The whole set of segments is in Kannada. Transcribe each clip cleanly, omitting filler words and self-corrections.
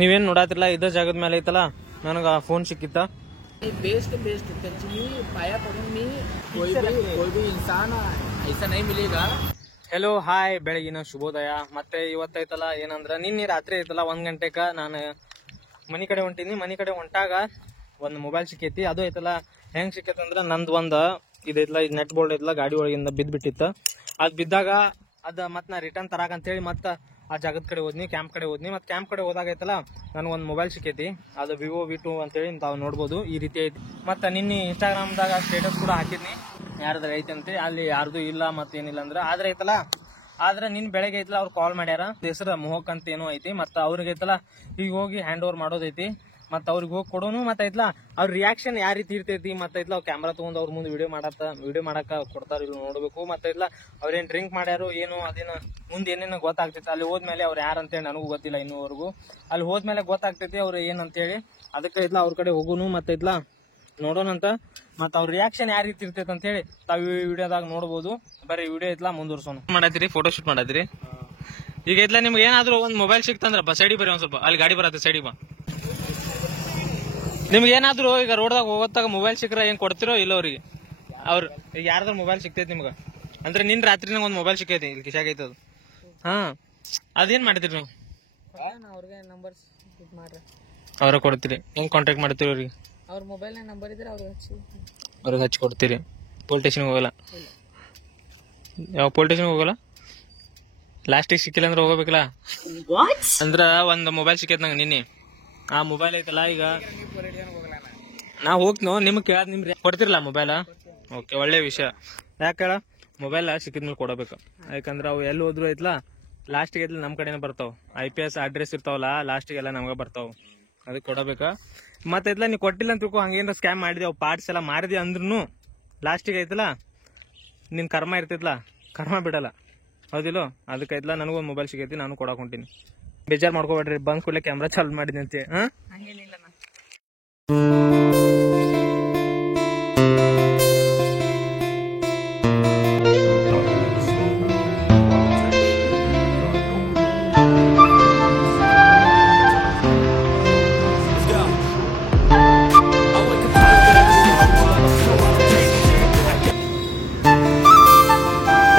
ನೀವೇನ್ ನೋಡಾತಿರ್ಲ ಇದ ಜಾಗದ ಮೇಲೆ ಐತಲ್ಲ ನನಗ ಫೋನ್ ಸಿಕ್ಕಿತ್ತ बेस्ट बेस्ट कंचनी पाया पड़ूंग मी कोई भी इंसान ऐसा नहीं मिलेगा. ಹೆಲೋ ಹಾಯ್ ಬೆಳಗಿನ ಶುಭೋದಯ. ಮತ್ತೆ ಇವತ್ತೈತಲ್ಲ ಏನಂದ್ರ ನಿನ್ನೆ ರಾತ್ರಿ ಐತಲ್ಲ 1 ಗಂಟೆಕ ನಾನು ಮನಿ ಕಡೆ ಹೊಂಟೀನಿ. ಮನಿ ಕಡೆ ಹೊಂಟಾಗ ಒಂದ್ ಮೊಬೈಲ್ ಸಿಕ್ಕೈತಿ. ಅದು ಐತಲ್ಲ ಹೆಂಗ್ ಸಿಕ್ಕೈತಿ ಅಂದ್ರ ನಂದ್ ಒಂದ್ ಇದೈತಲ್ಲ ನೆಟ್ ಬೋರ್ಡ್ ಐತಲ್ಲ ಗಾಡಿ ಒಳಗಿಂದ ಬಿದ್ಬಿಟ್ಟಿತ್ತ. ಅದ್ ಬಿದ್ದಾಗ ಅದ ಮತ್ ನಾ ರಿಟರ್ನ್ ತರಾಕ ಅಂತೇಳಿ ಮತ್ತ ಆ ಜಾಗದ ಕಡೆ ಹೋದ್ನಿ, ಕ್ಯಾಂಪ್ ಕಡೆ ಹೋದ್ನಿ. ಮತ್ ಕ್ಯಾಂಪ್ ಕಡೆ ಹೋದಾಗ ಐತಲ್ಲ ನನ್ಗೆ ಒಂದ್ ಮೊಬೈಲ್ ಸಿಕ್ಕೈತಿ. ಅದು ವಿವೋ V2 ಅಂತೇಳಿ ತಾವು ನೋಡ್ಬೋದು. ಈ ರೀತಿ ಐತಿ. ಮತ್ತ ನಿನ್ನೆ ಇನ್ಸ್ಟಾಗ್ರಾಮ್ದಾಗ ಸ್ಟೇಟಸ್ ಕೂಡ ಹಾಕಿದ್ನಿ ಯಾರ್ದಾರ ಐತಂತೆ. ಅಲ್ಲಿ ಯಾರ್ದು ಇಲ್ಲ ಮತ್ತೇನಿಲ್ಲ ಅಂದ್ರ ಆದ್ರೆ ಐತಲ್ಲ ಆದ್ರೆ ನಿನ್ ಬೆಳಗ್ಗೆ ಐತಲ್ಲ ಅವ್ರು ಕಾಲ್ ಮಾಡ್ಯಾರ. ಹೆಸರು ಮೋಹಕ್ ಅಂತ ಏನೋ ಐತಿ. ಮತ್ತ ಅವ್ರಿಗೆ ಐತಲ್ಲ ಈಗ ಹೋಗಿ ಹ್ಯಾಂಡ್ ಓವರ್ ಮಾಡೋದೈತಿ. ಮತ್ತ ಅವ್ರಿಗೆ ಹೋಗಿ ಕೊಡೋನು. ಮತ್ತ ಐತ್ಲಾ ಅವ್ರ ರಿಯಾಕ್ಷನ್ ಯಾವ ರೀತಿ ಇರ್ತೈತಿ. ಮತ್ತ ಐತ್ಲಾ ಅವ್ರ ಕ್ಯಾಮ್ರಾ ತಗೊಂಡ್ ಅವ್ರ ಮುಂದೆ ವಿಡಿಯೋ ಮಾಡಾಕ ಕೊಡ್ತಾರ ಇಲ್ಲ ನೋಡ್ಬೇಕು. ಮತ್ತ ಐತ್ಲಾ ಅವ್ರೇನ್ ಡ್ರಿಂಕ್ ಮಾಡ್ಯಾರು ಏನು ಅದೇನ ಮುಂದೆ ಏನೇನ ಗೊತ್ತಾಗ್ತೈತಿ. ಅಲ್ಲಿ ಹೋದ್ಮೇಲೆ ಅವ್ರು ಯಾರು ಅಂತೇಳಿ ನನಗೂ ಗೊತ್ತಿಲ್ಲ ಇನ್ನೂವರೆಗೂ. ಅಲ್ಲಿ ಹೋದ್ಮೇಲೆ ಗೊತ್ತಾಗ್ತೈತಿ ಅವ್ರು ಏನ್ ಅಂತೇಳಿ. ಅದಕ್ಕೆ ಐತ್ಲಾ ಅವ್ರ ಕಡೆ ಹೋಗುನು ಮತ್ತ ಐತ್ಲಾ ನೋಡೋಣಂತ. ಮತ್ತ ಅವ್ರ ರಿಯಾಕ್ಷನ್ ಯಾವ ರೀತಿ ಇರ್ತೈತಿ ಅಂತ ಹೇಳಿ ತಾವ್ ಈ ವಿಡಿಯೋದಾಗ ನೋಡಬಹುದು. ಬರೀ ವಿಡಿಯೋ ಐತ್ಲಾ ಮುಂದುವರ್ಸೋಣ. ಮಾಡತ್ತೀರಿ ಫೋಟೋ ಶೂಟ್ ಮಾಡತ್ತೀರಿ. ಈಗ ಐತ್ಲಾ ನಿಮ್ಗೆ ಏನಾದ್ರು ಒಂದ್ ಮೊಬೈಲ್ ಸಿಕ್ತಂದ್ರ ಸೈಡಿಗೆ ಬರೀ ಒಂದ್ ಸ್ವಲ್ಪ ಅಲ್ಲಿ ಗಾಡಿ ಬರತ್ತೆ ಸೈಡಿಗೆ ಬಾ. ನಿಮ್ಗೆ ಏನಾದ್ರು ಈಗ ರೋಡ್ದಾಗ ಹೋಗೋತ್ತಾಗ ಮೊಬೈಲ್ ಸಿಕ್ಕರ ಏನ್ ಕೊಡ್ತಿರೋ ಇಲ್ಲ ಅವ್ರಿಗೆ. ಅವ್ರ ಈಗ ಯಾರ್ದಾರ ಮೊಬೈಲ್ ಸಿಕ್ತೈತಿ ನಿಮ್ಗ ಅಂದ್ರೆ ನಿನ್ ರಾತ್ರಿ ಒಂದ್ ಮೊಬೈಲ್ ಸಿಕ್ಕೈತಿ ಇಲ್ಲಿ ಕಿಶಾಗೈತಿ ಅದು. ಹಾ ಅದೇನ್ ಮಾಡ್ತೀರಿ ನೀವು? ಅವ್ರ ಕೊಡ್ತೀರಿ. ಹೆಂಗ್ ಕಾಂಟ್ಯಾಕ್ಟ್ ಮಾಡ್ತೀರಿ ಅವ್ರಿಗೆ? ಅವ್ರ ಮೊಬೈಲ್ ನಂಬರ್ ಇದ್ರೆ ಅವ್ರಿಗೆ ಹಚ್ಚಿ ಕೊಡ್ತೀರಿ. ಪೊಲೀಸ್ ಸ್ಟೇಷನ್ ಹೋಗಲ್ಲ? ಯಾವ ಪೊಲೀಸ್ ಸ್ಟೇಷನ್ ಹೋಗಲ್ಲ? ಲಾಸ್ಟಿಗೆ ಸಿಕ್ಕಿಲ್ಲ ಅಂದ್ರೆ ಹೋಗಬೇಕಲ್ಲ. ಅಂದ್ರ ಒಂದ್ ಮೊಬೈಲ್ ಸಿಕ್ಕೈತ್ ನಂಗೆ ನಿನ್ನೆ. ಆ ಮೊಬೈಲ್ ಐತಲ್ಲ ಈಗ ನಾ ಹೋಗ್ತನೋ ನಿಮ್ಗೆ ಕೇಳ ನಿಮ್ ಕೊಡ್ತಿರಲ್ಲ ಮೊಬೈಲ್? ಓಕೆ ಒಳ್ಳೆ ವಿಷಯ. ಯಾಕೆ ಹೇಳ ಮೊಬೈಲ್ ಸಿಕ್ಕಿದ್ಮೇಲೆ ಕೊಡಬೇಕು. ಯಾಕಂದ್ರ ಅವು ಎಲ್ಲಿ ಹೋದ್ರು ಐತ್ಲಾ ಲಾಸ್ಟಿಗೆ ಐತ್ಲ ನಮ್ ಕಡೆನೇ ಬರ್ತಾವ. IPS ಅಡ್ರೆಸ್ ಇರ್ತಾವಲ್ಲ ಲಾಸ್ಟಿಗೆಲ್ಲ ನಮ್ಗ ಬರ್ತಾವ. ಅದಕ್ಕೆ ಕೊಡಬೇಕ. ಮತ್ತೈತ್ಲ ನೀ ಕೊಟ್ಟಿಲ್ಲ ಅಂತ ತಿಳ್ಕೊ ಹಂಗೇನ ಸ್ಕ್ಯಾಮ್ ಮಾಡಿದ್ವಿ ಅವ್ ಪಾರ್ಟ್ಸ್ ಎಲ್ಲ ಮಾರಿದ್ವಿ ಅಂದ್ರೂ ಲಾಸ್ಟಿಗೆ ಐತಲ್ಲ ನಿನ್ ಕರ್ಮ ಇರ್ತೈತ್ಲಾ ಕರ್ಮ ಬಿಡಲ್ಲ. ಹೌದಿಲ್ಲೋ? ಅದಕ್ಕೆ ಐತ್ಲಾ ನನಗೂ ಮೊಬೈಲ್ ಸಿಗೈತಿ ನಾನು ಕೊಡಕ್ ಹೊಂಟೀನಿ. ಬೇಜಾರ್ ಮಾಡ್ಕೋಬೇಡ್ರಿ. ಬಂದ್ ಕೂಡಲೇ ಕ್ಯಾಮ್ರಾ ಚಾಲು ಮಾಡಿದ್ನಿ ಅಂತ. ಹಂಗೇನಿಲ್ಲ.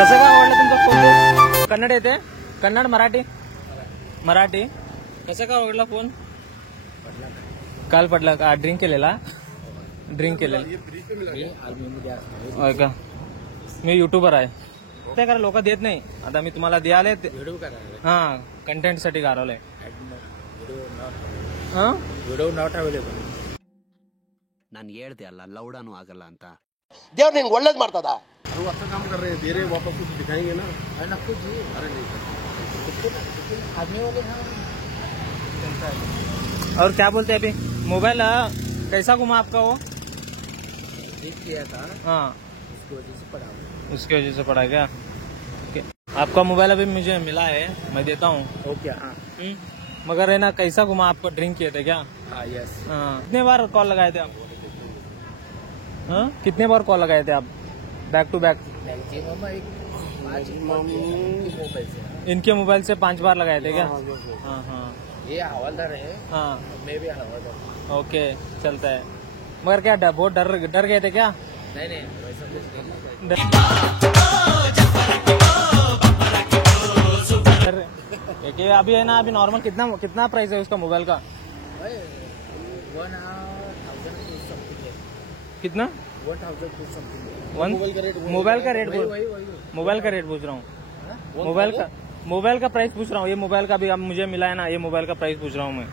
कसं काय आवडलं तुमचा फोन? कन्नड येते? कन्नड मराठी मराठी. कसं काय आवडला फोन? काल पडला का? ड्रिंक केलेला? ड्रिंक केलेला होय का? मी युट्यूबर आहे. ते करा लोक देत नाही. आता मी तुम्हाला द्यायला हा कंटेंट साठी गारवलंय. Video not available. ನಾನು ಹೇಳ್ದೆ ಅಲ್ಲ ಲೌಡಾನು ಆಗಲ್ಲ ಅಂತ. ದೇವ್ರು ನಿಂಗೆ ಒಳ್ಳೇದು ಮಾಡ್ತದ. अच्छा काम कर रहे हैं, दे रहे वापस कुछ दिखाएंगे ना? नक्की जी. अरे नहीं आदमी वाले और क्या बोलते हैं अभी? मोबाइल कैसा घुमा आपका वो? ठीक किया था. हाँ उसकी वजह से पड़ा. उसकी वजह से पड़ा क्या? ओके. आपका मोबाइल अभी मुझे मिला है, मैं देता हूँ. ओके. हाँ मगर है ना कैसा घुमा? आपको ड्रिंक किए थे क्या? हाँ यस. हाँ कितने बार कॉल लगाए थे आप? हाँ कितने बार कॉल लगाए थे आप बैक टू बैक? इनके मोबाइल से 5 बार लगाए थे क्या? हाँ हाँ ये हवालदार है. हाँ मैं भी हवालदार. ओके चलता है. मगर क्या बहुत डर गए थे क्या? नहीं नहीं वैसा कुछ नहीं. देखिए अभी है ना अभी नॉर्मल कितना प्राइस है उसका मोबाइल का? 1,000 समथिंग है. कितना? 1,000 समथिंग. मोबाइल का रेट पूछ रहा हूँ. मोबाइल का प्राइस पूछ रहा हूँ. ये मोबाइल का भी अब मुझे मिला है ना, ये मोबाइल का प्राइस पूछ रहा हूँ मैं.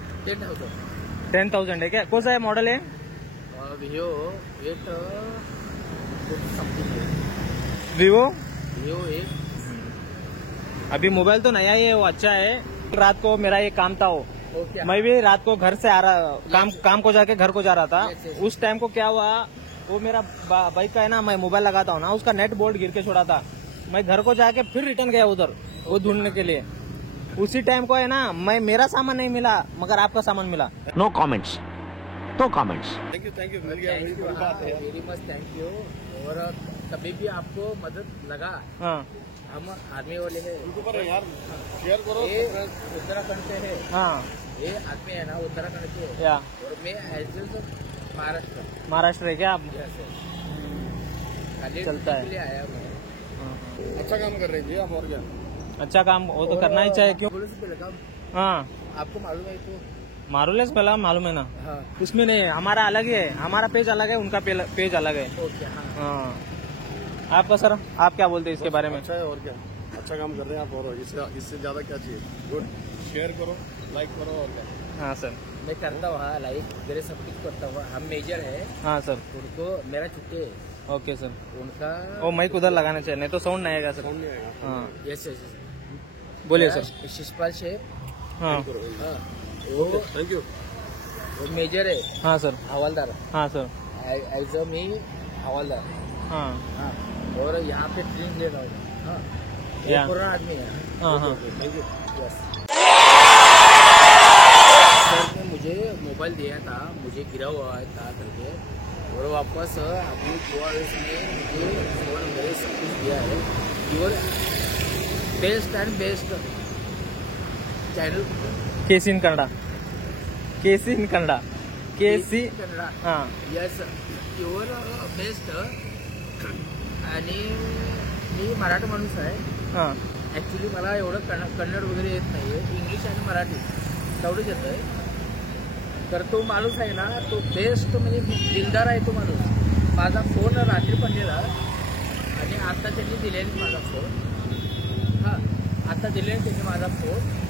10,000 है क्या? कौन सा है मॉडल है? विवो 8 समथिंग है. विवो 8. अभी मोबाइल तो नया ही है, वो अच्छा है. रात को मेरा ये काम था वो. ओके. मैं भी रात को घर से आ रहा काम को जाके घर को जा रहा था. उस टाइम को क्या हुआ वो मेरा बाइक का है ना मैं मोबाइल लगाता हूँ ना उसका नेट बोल्ट गिर के छोड़ा था. मैं घर को जाके फिर रिटर्न गया उधर वो ढूंढने के लिए. उसी टाइम को है ना मेरा सामान नहीं मिला मगर आपका सामान मिला. No comments. थैंक यू मिल गया. Very much thank you. और कभी भी आपको मदद लगा हाँ हम आर्मी वाले हैं. यार शेयर करो. ये उत्तराखंड से है. हाँ ये आदमी है ना उत्तराखंड के या और मैं एज महाराष्ट्र महाराष्ट्र है क्या आप? जैसे खाली चलता है। के लिए आया मैं अच्छा काम कर रही थी आप और क्या अच्छा काम वो तो करना ही चाहिए क्यों? पुलिस पे लगा हाँ आपको मालूम है तो मारूलेस पहला मालूम है ना, हाँ इसमें नहीं है, हमारा अलग ही है, हमारा पेज अलग है, उनका पेज अलग है। ओके हाँ हाँ आपका सर, आप क्या बोलते हैं इसके बारे में? अच्छा है और क्या अच्छा काम कर रहे हैं आप और इससे ज्यादा क्या चाहिए गुड शेयर करो लाइक करो और क्या हाँ सर। मैं करता हूँ हाँ लाइक मेरे सब कुछ करता हूँ हम मेजर है हाँ सर उनको मेरा छुट्टी है ओके सर। उनका वो माइक उधर लगाना चाहिए नहीं तो साउंड नहीं आएगा सर। कौन नहीं आएगा हाँ यस यस बोलिए सर। शिशपाल शेख हाँ हाँ वो थैंक यू मेजर है हाँ सर। हवलदार हाँ सर। एज अ मी हवलदार हाँ हाँ और यहाँ पे ट्रेनिंग ले रहा हूँ हाँ या। ये पुराना आदमी है हाँ हाँ थैंक यू यस सर ने मुझे मोबाइल दिया था मुझे गिरा हुआ था करके और वापस अभी 2 आवर्स में मुझे फोन मेरे सब कुछ दिया है your best and best channel KC in Kannada KC in Kannada KC Kannada हाँ यस युअर बेस्ट आणि मी मराठी माणूस आहे हाँ ॲक्च्युली मला एवढं कन्नड वगैरे येत नाही आहे इंग्लिश आणि मराठी तेवढंच येतं आहे तर तो माणूस आहे ना तो बेस्ट म्हणजे दिलदार आहे तो माणूस माझा फोन रात्री पडलेला आणि आता त्यांनी दिलेला माझा फोन हां आता दिलेला त्यांनी माझा फोन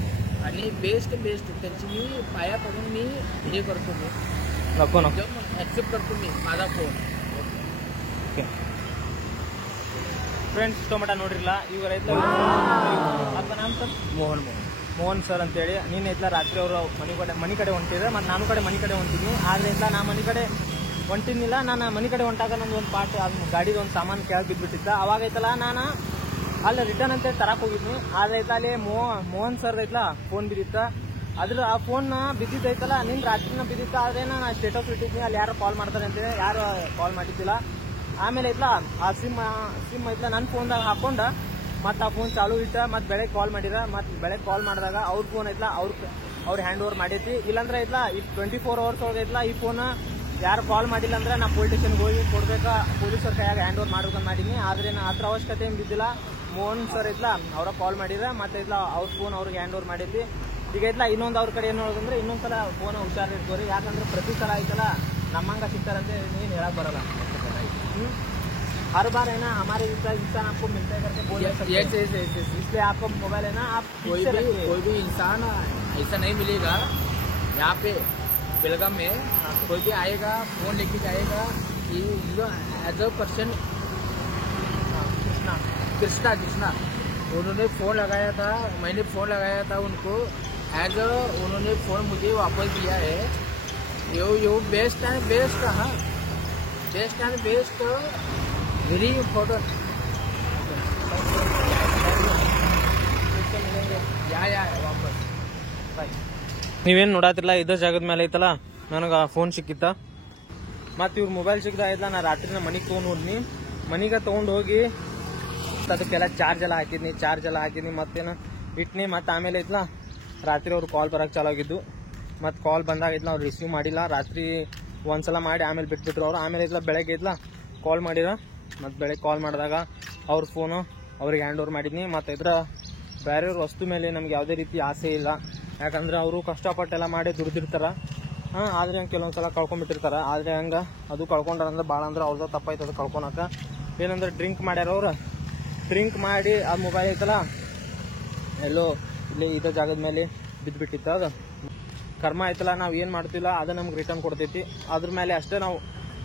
आणि बेस्ट त्यांची मी पाया पडून मी हे करतो मी नको नको एकदम ॲक्सेप्ट करतो मी माझा फोन ಓಕೆ ಫ್ರೆಂಡ್ಸ್ ಟೊಮೆಟೊ ನೋಡ್ರಿಲ್ಲ ಇವ್ರು ರೈತ ಅಪ್ಪ ನಾಮ ಸರ್ ಮೋಹನ್ ಮೋಹನ್ ಸರ್ ಅಂತೇಳಿ ನೀನು ಐತ್ಲ ರಾತ್ರಿ ಅವರು ಮನೆ ಕಡೆ ಹೊಂಟಿದ್ರೆ ಮತ್ತು ನಾನು ಕಡೆ ಮನೆ ಕಡೆ ಹೊಂಟಿದ್ನಿ ಆದರೆ ಇಲ್ಲ ನಾ ಮನೆ ಕಡೆ ಹೊಂಟಿದ್ನಿಲ್ಲ ನಾನು ಮನೆ ಕಡೆ ಹೊಂಟಾಗ ನಂದು ಒಂದು ಪಾರ್ಟ್ ಅದು ಗಾಡಿದ ಒಂದು ಸಾಮಾನು ಕೆಳಗೆ ಬಿದ್ದುಬಿಟ್ಟಿದ್ದ ಅವಾಗ ಐತಲ್ಲ ನಾನು ಅಲ್ಲಿ ರಿಟರ್ನ್ ಅಂತೇಳಿ ತರಕ್ಕೆ ಹೋಗಿದ್ನಿ ಆದರೆ ಐತಲ್ಲ ಅಲ್ಲಿ ಮೋಹನ್ ಸರ್ ಐತ್ಲ ಫೋನ್ ಬಿದ್ದಿತ್ತ ಅದ್ರ ಆ ಫೋನ್ ಬಿದ್ದಿದ್ದೈತಲ್ಲ ನಿನ್ನ ರಾತ್ರಿನ ಬಿದ್ದಿತ್ತ ಆದರೆ ನಾನು ಸ್ಟೇಟಸ್ ಇಟ್ಟಿದ್ನಿ ಅಲ್ಲಿ ಯಾರು ಕಾಲ್ ಮಾಡ್ತಾರೆ ಅಂತೇಳಿ ಯಾರು ಕಾಲ್ ಮಾಡಿದ್ದಿಲ್ಲ ಆಮೇಲೆ ಐತ್ಲ ಆ ಸಿಮ್ ಐತ್ಲ ನನ್ನ ಫೋನ್ದಾಗ ಹಾಕೊಂಡ ಮತ್ತು ಆ ಫೋನ್ ಚಾಲು ಇಟ್ಟ ಮತ್ತು ಬೆಳಗ್ಗೆ ಕಾಲ್ ಮಾಡಿರ ಮತ್ತು ಬೆಳಗ್ಗೆ ಕಾಲ್ ಮಾಡಿದಾಗ ಅವ್ರ ಫೋನ್ ಐತ್ಲ ಅವ್ರು ಹ್ಯಾಂಡ್ ಓವರ್ ಮಾಡೈತಿ ಇಲ್ಲಾಂದ್ರೆ ಐತ್ಲ ಈ 24 hours ಒಳಗೆ ಐತ್ಲ ಈ ಫೋನ್ ಯಾರು ಕಾಲ್ ಮಾಡಿಲ್ಲ ಅಂದ್ರೆ ನಾ ಪೊಲೀಸ್ ಸ್ಟೇಷನ್ಗೆ ಹೋಗಿ ಕೊಡ್ಬೇಕಾ ಪೊಲೀಸರ ಕೈಯಾಗ ಹ್ಯಾಂಡ್ ಓವರ್ ಮಾಡ್ಬೇಕಂತ ಮಾಡೀನಿ ಆದರೆ ನಾ ಅದ್ರ ಅವಶ್ಯಕತೆ ಏನು ಬಿದ್ದಿಲ್ಲ ಮೋಹನ್ ಸರ್ ಐತ್ಲ ಅವ್ರ ಕಾಲ್ ಮಾಡಿರ ಮತ್ತೆ ಐತ್ಲ ಅವ್ರ ಫೋನ್ ಅವ್ರಿಗೆ ಹ್ಯಾಂಡ್ ಓವರ್ ಮಾಡೈತಿ ಈಗ ಐತ್ಲ ಇನ್ನೊಂದು ಅವ್ರ ಕಡೆ ಏನು ನೋಡೋದಂದ್ರೆ ಇನ್ನೊಂದ್ಸಲ ಫೋನ್ ಹುಷಾರಿರ್ತೀವಿ ಯಾಕಂದ್ರೆ ಪ್ರತಿ ಸಲ ಐತಲ್ಲ ನಮ್ಮಂಗ ಸಿಗ್ತಾರಂತೆ ಏನು ಹೇಳಕ್ ಬರಲ್ಲ हर बार है ना हमारे इंसान आपको मिलता है करके बोल सकते हैं इसलिए आपको मोबाइल है ना आप कोई भी इंसान ऐसा नहीं मिलेगा यहाँ पे बेलगाम में कोई भी आएगा फोन लेके जाएगा एज अ पर्सन कृष्णा उन्होंने फ़ोन लगाया था मैंने फ़ोन लगाया था उनको एज अ उन्होंने फ़ोन मुझे वापस दिया है यो बेस्ट एंड बेस्ट हाँ best and best very important या वापस बाय ನೀವೇನು ನೋಡಾತಿರಲ್ಲ ಇದೇ ಜಾಗದ ಮೇಲೆ ಐತಲ್ಲ ನನಗೆ ಫೋನ್ ಸಿಕ್ಕಿತ್ತ ಮತ್ತು ಇವ್ರ ಮೊಬೈಲ್ ಸಿಕ್ಕಿದ ಐತಲ್ಲ ನಾ ರಾತ್ರಿನ ಮನೆಗೆ ತೊಗೊಂಡು ಹೋದ್ನಿ ಮನೆಗೆ ತೊಗೊಂಡು ಹೋಗಿ ಅದಕ್ಕೆಲ್ಲ ಚಾರ್ಜ್ ಎಲ್ಲ ಹಾಕಿದ್ನಿ ಮತ್ತೇನು ಇಟ್ನಿ ಮತ್ತು ಆಮೇಲೆ ಐತ್ಲ ರಾತ್ರಿ ಅವ್ರು ಕಾಲ್ ಬರೋಕ್ಕೆ ಚಾಲು ಆಗಿದ್ದು ಮತ್ತು ಕಾಲ್ ಬಂದಾಗ ಐತ್ಲ ಅವ್ರು ರಿಸೀವ್ ಮಾಡಿಲ್ಲ ರಾತ್ರಿ ಒಂದ್ಸಲ ಮಾಡಿ ಆಮೇಲೆ ಬಿಟ್ಬಿಟ್ರು ಅವ್ರು ಆಮೇಲೆ ಐತ್ಲ ಬೆಳಗ್ಗೆ ಐತ್ಲ ಕಾಲ್ ಮಾಡಿರ ಮತ್ತು ಬೆಳಗ್ಗೆ ಕಾಲ್ ಮಾಡಿದಾಗ ಅವ್ರ ಫೋನು ಅವ್ರಿಗೆ ಹ್ಯಾಂಡ್ ಓವರ್ ಮಾಡಿದ್ನಿ ಮತ್ತು ಇದ್ರ ಬೇರೆಯವ್ರ ವಸ್ತು ಮೇಲೆ ನಮ್ಗೆ ಯಾವುದೇ ರೀತಿ ಆಸೆ ಇಲ್ಲ ಯಾಕಂದ್ರೆ ಅವರು ಕಷ್ಟಪಟ್ಟೆಲ್ಲ ಮಾಡಿ ದುಡ್ದಿರ್ತಾರೆ ಆದರೆ ಹಂಗೆ ಕೆಲವೊಂದು ಸಲ ಕಳ್ಕೊಂಡ್ಬಿಟ್ಟಿರ್ತಾರೆ ಆದರೆ ಹಂಗೆ ಅದು ಕಳ್ಕೊಂಡ್ರಂದ್ರೆ ಭಾಳ ಅಂದ್ರೆ ಅವ್ರದ್ದು ತಪ್ಪಾಯ್ತು ಅದು ಕಳ್ಕೊಳಕ್ಕೆ ಏನಂದ್ರೆ ಡ್ರಿಂಕ್ ಮಾಡ್ಯಾರ ಅವ್ರು ಡ್ರಿಂಕ್ ಮಾಡಿ ಆ ಮೊಬೈಲ್ ಐತಲ್ಲ ಎಲ್ಲೋ ಇಲ್ಲಿ ಇದೇ ಜಾಗದ ಮೇಲೆ ಬಿದ್ದುಬಿಟ್ಟಿತ್ತು ಅದು ಕರ್ಮ ಐತಲ್ಲ ನಾವು ಏನು ಮಾಡ್ತಿಲ್ಲ ಅದು ನಮ್ಗೆ ರಿಟರ್ನ್ ಕೊಡ್ತೈತಿ ಅದ್ರ ಮೇಲೆ ಅಷ್ಟೇ ನಾವು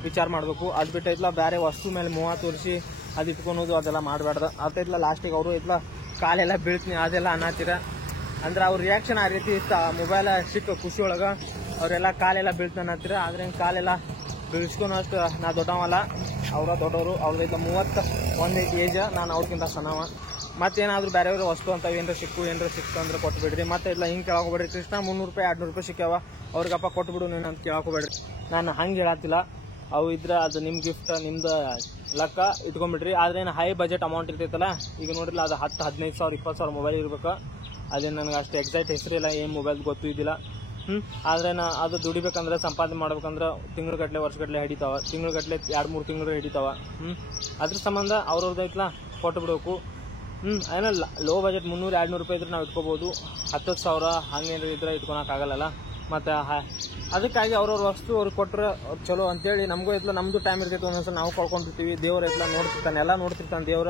ವಿಚಾರ ಮಾಡಬೇಕು ಅದು ಬಿಟ್ಟು ಐತ್ಲ ಬೇರೆ ವಸ್ತು ಮೇಲೆ ಮೋಹ ತೋರಿಸಿ ಅದು ಇಟ್ಕೊಳೋದು ಅದೆಲ್ಲ ಮಾಡಬಾರ್ದು ಅದೈತ್ಲ ಲಾಸ್ಟಿಗೆ ಅವರು ಐತ್ಲ ಕಾಲೆಲ್ಲ ಬೀಳ್ತೀನಿ ಅದೆಲ್ಲ ಅನ್ನತ್ತೀರ ಅಂದ್ರೆ ಅವ್ರ ರಿಯಾಕ್ಷನ್ ಆ ರೀತಿ ಇತ್ತು ಆ ಮೊಬೈಲ್ ಸಿಕ್ಕ ಖುಷಿ ಒಳಗೆ ಅವರೆಲ್ಲ ಕಾಲೆಲ್ಲ ಬೀಳ್ತಾನೆ ಹತ್ತಿರ ಆದರೆ ಕಾಲೆಲ್ಲ ಬೀಳ್ಸ್ಕೊಳೋಷ್ಟು ನಾ ದೊಡ್ಡವಲ್ಲ ಅವರ ದೊಡ್ಡವರು ಅವ್ರದ್ದು 31 ಏಜ್ ನಾನು ಅವ್ರಿಗಿಂತ ಸಣ್ಣವ ಮತ್ತೇನಾದರೂ ಬೇರೆಯವ್ರ ವಸ್ತು ಅಂತ ಏನಾರ ಸಿಕ್ಕು ಅಂದ್ರೆ ಕೊಟ್ಬಿಡ್ರಿ ಮತ್ತೆ ಇಲ್ಲ ಹಿಂಗೆ ಕೇಳಕ್ಕೆ ಹೋಗ್ಬೇಡ್ರಿ ಕೃಷ್ಣ 300 ರೂಪಾಯಿ 200 ರೂಪಾಯಿ ಸಿಕ್ಕಾವ ಅವ್ರಿಗಪ್ಪ ಕೊಟ್ಬಿಡು ನೀನು ಅಂತ ಕೇಳಕ್ಕೆ ಹೋಗ್ಬೇಡ್ರಿ ನಾನು ಹಂಗೆ ಹೇಳತ್ತಿಲ್ಲ ಅವು ಇದ್ರೆ ಅದು ನಿಮ್ಮ ಗಿಫ್ಟ್ ನಿಮ್ದು ಲೆಕ್ಕ ಇಟ್ಕೊಂಡ್ಬಿಡ್ರಿ ಆದರೆ ಏನು ಹೈ ಬಜೆಟ್ ಅಮೌಂಟ್ ಇರ್ತೈತಲ್ಲ ಈಗ ನೋಡಿಲ್ಲ ಅದು 10-15 ಸಾವಿರ 20 ಸಾವಿರ ಮೊಬೈಲ್ ಇರ್ಬೇಕು ಅದೇನು ನನಗೆ ಅಷ್ಟು ಎಕ್ಸಾಕ್ಟ್ ಹೆಸರಿಲ್ಲ ಏನು ಮೊಬೈಲ್ ಗೊತ್ತೂ ಇದ್ದಿಲ್ಲ ಆದ್ರೆ ಅದು ದುಡಿಬೇಕಂದ್ರೆ ಸಂಪಾದನೆ ಮಾಡ್ಬೇಕಂದ್ರೆ ತಿಂಗ್ಳುಗಟ್ಲೆ ವರ್ಷಗಟ್ಲೆ ಹಿಡಿತಾವ, ತಿಂಗ್ಳುಗಟ್ಲೆ 2-3 ತಿಂಗಳು ಹಿಡಿತಾವ. ಅದ್ರ ಸಂಬಂಧ ಅವ್ರವ್ರದ್ದು ಐತ್ಲಾ ಕೊಟ್ಟು ಬಿಡ್ಬೇಕು. ಏನಲ್ಲ ಲೋ ಬಜೆಟ್ 300-200 ರೂಪಾಯಿ ಇದ್ರೆ ನಾವು ಇಟ್ಕೋಬಹುದು. 10,000 ಹಂಗೇನಾರು ಇದ್ರೆ ಇಟ್ಕೊಳಕ್ಕಾಗಲ್ಲ. ಮತ್ತು ಅದಕ್ಕಾಗಿ ಅವ್ರವ್ರ ವಸ್ತು ಅವ್ರಿಗೆ ಕೊಟ್ಟರೆ ಚಲೋ ಅಂತೇಳಿ ನಮಗೂ ಐತ್ಲ ನಮ್ಮದು ಟೈಮ್ ಇರ್ತೈತೆ. ಒಂದೊಂದ್ಸಲ ನಾವು ಕಳ್ಕೊಂಡಿರ್ತೀವಿ. ದೇವ್ರ ಐತ್ಲ ನೋಡ್ತಿರ್ತಾನೆ, ಎಲ್ಲ ನೋಡ್ತಿರ್ತಾನೆ ದೇವ್ರ.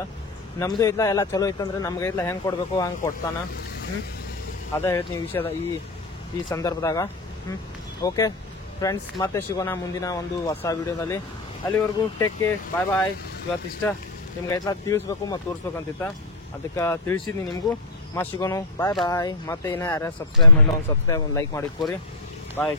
ನಮ್ಮದು ಐತ್ಲ ಎಲ್ಲ ಚಲೋ ಇತ್ತಂದ್ರೆ ನಮ್ಗೆ ಐತ್ಲ ಹೆಂಗೆ ಕೊಡಬೇಕು ಹಂಗೆ ಕೊಡ್ತಾನೆ. ಅದೇ ಹೇಳ್ತೀನಿ ವಿಷಯದ ಈ ಸಂದರ್ಭದಾಗ. ಓಕೆ ಫ್ರೆಂಡ್ಸ್, ಮತ್ತೆ ಸಿಗೋಣ ಮುಂದಿನ ಒಂದು ಹೊಸ ವಿಡಿಯೋದಲ್ಲಿ. ಅಲ್ಲಿವರೆಗೂ ಟೇಕ್ ಕೇರ್, ಬಾಯ್ ಬಾಯ್. ಇವತ್ತು ಇಷ್ಟ ನಿಮ್ಗೆ ಐತ್ಲ ತಿಳಿಸ್ಬೇಕು ಮತ್ತು ತೋರಿಸ್ಬೇಕಂತಿತ್ತ, ಅದಕ್ಕೆ ತಿಳಿಸಿದ್ನಿ ನಿಮಗೂ. ಮತ್ತೆ ಸಿಗೋಣ, ಬಾಯ್ ಬಾಯ್. ಮತ್ತೆ ಏನೋ ಯಾರ್ಯಾರು ಸಬ್ಸ್ಕ್ರೈಬ್ ಮಾಡಲ್ಲ ಒಂದು ಸಬ್ಸ್ಕ್ರೈಬ್, ಒಂದು ಲೈಕ್ ಮಾಡಿಟ್ಕೋರಿ. ಬಾಯ್.